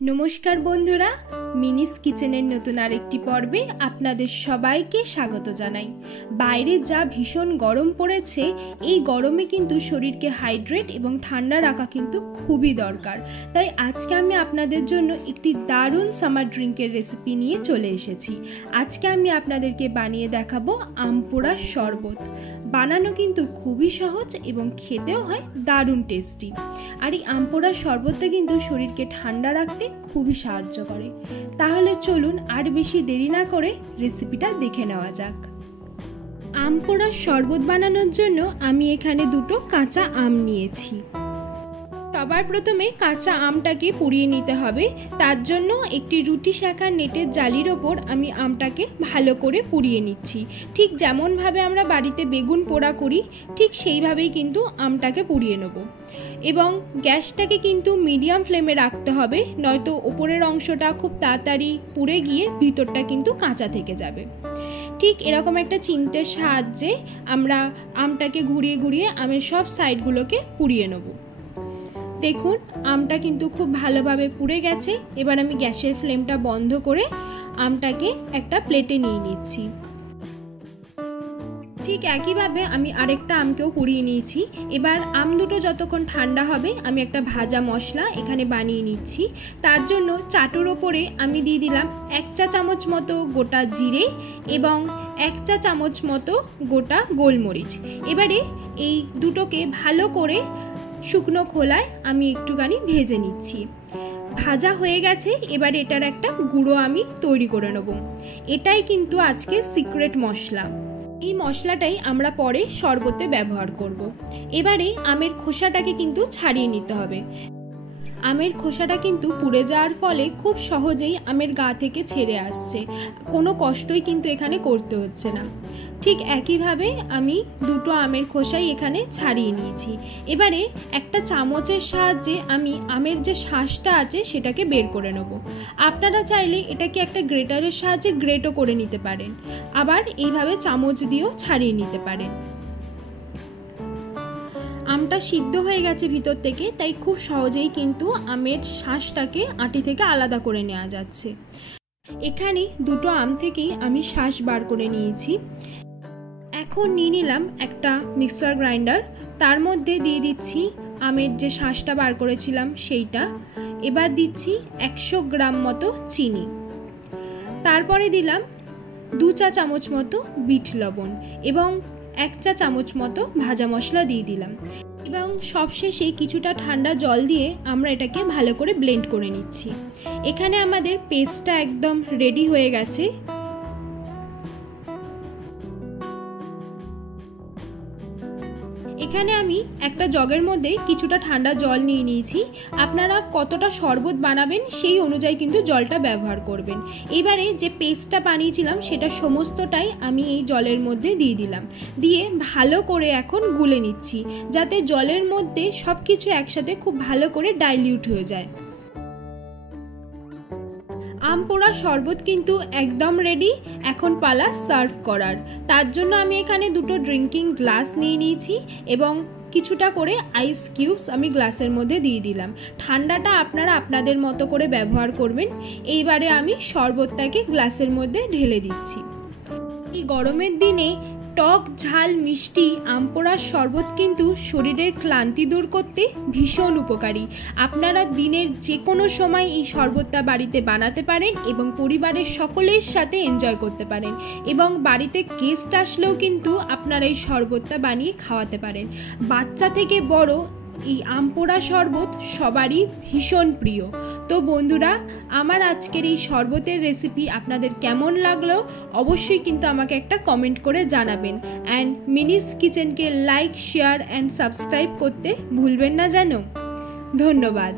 নমস্কার বন্ধুরা, মিনিস কিচেনের নতুন আরেকটি পর্বে আপনাদের সবাইকে স্বাগত জানাই। বাইরে যা ভীষণ গরম পড়েছে, এই গরমে কিন্তু শরীরকে হাইড্রেট এবং ঠান্ডা রাখা কিন্তু খুবই দরকার। তাই আজকে আমি আপনাদের জন্য একটি দারুণ সামার ড্রিঙ্কের রেসিপি নিয়ে চলে এসেছি। আজকে আমি আপনাদেরকে বানিয়ে দেখাবো আম পোড়ার শরবত। বানানো কিন্তু খুবই সহজ এবং খেতেও হয় দারুণ টেস্টি। আর এই আম পোড়ার শরবতটা কিন্তু শরীরকে ঠান্ডা রাখতে খুবই সাহায্য করে। তাহলে চলুন আর বেশি দেরি না করে রেসিপিটা দেখে নেওয়া যাক। আম পোড়ার শরবত বানানোর জন্য আমি এখানে দুটো কাঁচা আম নিয়েছি। সবার প্রথমে কাঁচা আমটাকে পুড়িয়ে নিতে হবে। তার জন্য একটি রুটি সেঁকার নেটের জালির ওপর আমি আমটাকে ভালো করে পুড়িয়ে নিচ্ছি। ঠিক যেমনভাবে আমরা বাড়িতে বেগুন পোড়া করি, ঠিক সেইভাবেই কিন্তু আমটাকে পুড়িয়ে নেব। এবং গ্যাসটাকে কিন্তু মিডিয়াম ফ্লেমে রাখতে হবে, নয়তো ওপরের অংশটা খুব তাড়াতাড়ি পুড়ে গিয়ে ভিতরটা কিন্তু কাঁচা থেকে যাবে। ঠিক এরকম একটা চিমটের সাহায্যে আমরা আমটাকে ঘুরিয়ে ঘুরিয়ে আমের সব সাইডগুলোকে পুড়িয়ে নেব। দেখুন আমটা কিন্তু খুব ভালোভাবে পুড়ে গেছে। এবার আমি গ্যাসের ফ্লেমটা বন্ধ করে আমটাকে একটা প্লেটে নিয়ে নিচ্ছি। ঠিক একইভাবে আমি আরেকটা আমকেও পুড়িয়ে নিয়েছি। এবার আম দুটো যতক্ষণ ঠান্ডা হবে আমি একটা ভাজা মশলা এখানে বানিয়ে নিচ্ছি। তার জন্য চাটুর ওপরে আমি দিয়ে দিলাম 1 চা চামচ মতো গোটা জিরে এবং 1 চা চামচ মতো গোটা গোলমরিচ। এবারে এই দুটোকে ভালো করে শুকনো খোলায় আমি একটুখানি ভেজে নিচ্ছি। ভাজা হয়ে গেছে, এবার এটার একটা গুঁড়ো আমি তৈরি করে নেব। এটাই কিন্তু আজকে সিক্রেট মশলা। এই মশলাটাই আমরা পরে শরবতে ব্যবহার করব। এবারে আমের খোসাটাকে কিন্তু ছাড়িয়ে নিতে হবে। আমের খোসাটা কিন্তু পুড়ে যাওয়ার ফলে খুব সহজেই আমের গা থেকে ছেড়ে আসছে, কোনো কষ্টই কিন্তু এখানে করতে হচ্ছে না। ঠিক একইভাবে আমি দুটো আমের খোসাই এখানে ছাড়িয়ে নিয়েছি। এবারে একটা চামচের সাহায্যে আমি আমের যে শাঁসটা আছে সেটাকে বের করে নেব। আপনারা চাইলে এটাকে একটা গ্রেটারের সাহায্যে গ্রেটও করে নিতে পারেন, আবার এইভাবে চামচ দিয়েও ছাড়িয়ে নিতে পারেন। আমটা সিদ্ধ হয়ে গেছে ভিতর থেকে, তাই খুব সহজেই কিন্তু আমের শাঁসটাকে আটি থেকে আলাদা করে নেওয়া যাচ্ছে। এখানে দুটো আম থেকেই আমি শাঁস বার করে নিয়েছি। এখন নিয়ে নিলাম একটা মিক্সার গ্রাইন্ডার, তার মধ্যে দিয়ে দিচ্ছি আমের যে শাঁসটা বার করেছিলাম সেইটা। এবার দিচ্ছি 100 গ্রাম মতো চিনি, তারপরে দিলাম 2 চা চামচ মতো বিট লবণ এবং 1 চা চামচ মতো ভাজা মশলা দিয়ে দিলাম। এবং সবশেষে কিছুটা ঠান্ডা জল দিয়ে আমরা এটাকে ভালো করে ব্লেন্ড করে নিচ্ছি। এখানে আমাদের পেস্টটা একদম রেডি হয়ে গেছে। এখানে আমি একটা জগের মধ্যে কিছুটা ঠান্ডা জল নিয়ে নিয়েছি। আপনারা কতটা শরবত বানাবেন সেই অনুযায়ী কিন্তু জলটা ব্যবহার করবেন। এবারে যে পেস্টটা বানিয়েছিলাম সেটা সমস্তটাই আমি এই জলের মধ্যে দিয়ে দিলাম। দিয়ে ভালো করে এখন গুলে নিচ্ছি, যাতে জলের মধ্যে সব কিছু একসাথে খুব ভালো করে ডাইলিউট হয়ে যায়। আম পোড়া শরবত কিন্তু একদম রেডি। এখন পালা সার্ভ করার। তার জন্য আমি এখানে দুটো ড্রিঙ্কিং গ্লাস নিয়ে নিয়েছি এবং কিছুটা করে আইস কিউবস আমি গ্লাসের মধ্যে দিয়ে দিলাম। ঠান্ডাটা আপনারা আপনাদের মতো করে ব্যবহার করবেন। এইবারে আমি শরবতটাকে গ্লাসের মধ্যে ঢেলে দিচ্ছি। এই গরমের দিনে টক ঝাল মিষ্টি আম পোড়ার শরবত কিন্তু শরীরের ক্লান্তি দূর করতে ভীষণ উপকারী। আপনারা দিনের যে কোনো সময় এই শরবতটা বাড়িতে বানাতে পারেন এবং পরিবারের সকলের সাথে এনজয় করতে পারেন। এবং বাড়িতে গেস্ট আসলেও কিন্তু আপনারা এই শরবতটা বানিয়ে খাওয়াতে পারেন। বাচ্চা থেকে বড় এই আম পোড়া শরবত সবারই ভীষণ প্রিয়। তো বন্ধুরা, আমার আজকের এই শরবতের রেসিপি আপনাদের কেমন লাগলো অবশ্যই কিন্তু আমাকে একটা কমেন্ট করে জানাবেন। অ্যান্ড মিনিস কিচেনকে লাইক, শেয়ার অ্যান্ড সাবস্ক্রাইব করতে ভুলবেন না যেন। ধন্যবাদ।